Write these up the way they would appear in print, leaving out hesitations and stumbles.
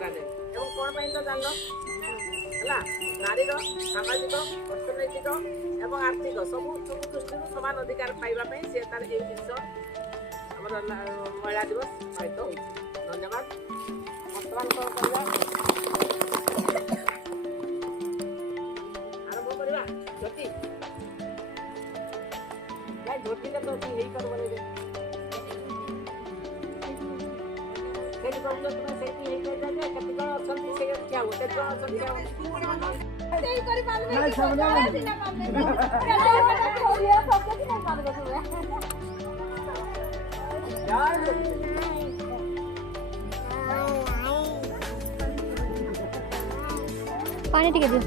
କରାଯାଏ ଏବଂ କ'ଣ ପାଇଁ ତ ଜାଣିଲ ହେଲା ନାରୀର ସାମାଜିକ ଅର୍ଥନୈତିକ ଏବଂ ଆର୍ଥିକ ସବୁ ଦୃଷ୍ଟିରୁ ସମାନ ଅଧିକାର ପାଇବା ପାଇଁ ସେ ତାର ଏଇ ଜିନିଷ ଆମର ମହିଳା ଦିବସ ପାଳିତ ହେଉଛି। ଧନ୍ୟବାଦ। ବର୍ତ୍ତମାନ କ'ଣ କରିବା ଆରମ୍ଭ କରିବା ଝୋଟି ଝୋଟିଟା ତ ହେଇପାରିବନି ସେଇଠି କହୁଛ ତୁମେ ସେଇଠି ହେଇପାରିବା ଯେ କେତେ ଜଣ ଅଛନ୍ତି ସେଇ ଠିଆ ହବ କେତେ ଜଣ ଅଛନ୍ତି पानी टिके दियो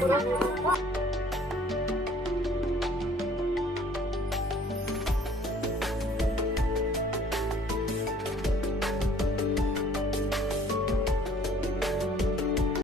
Gracias.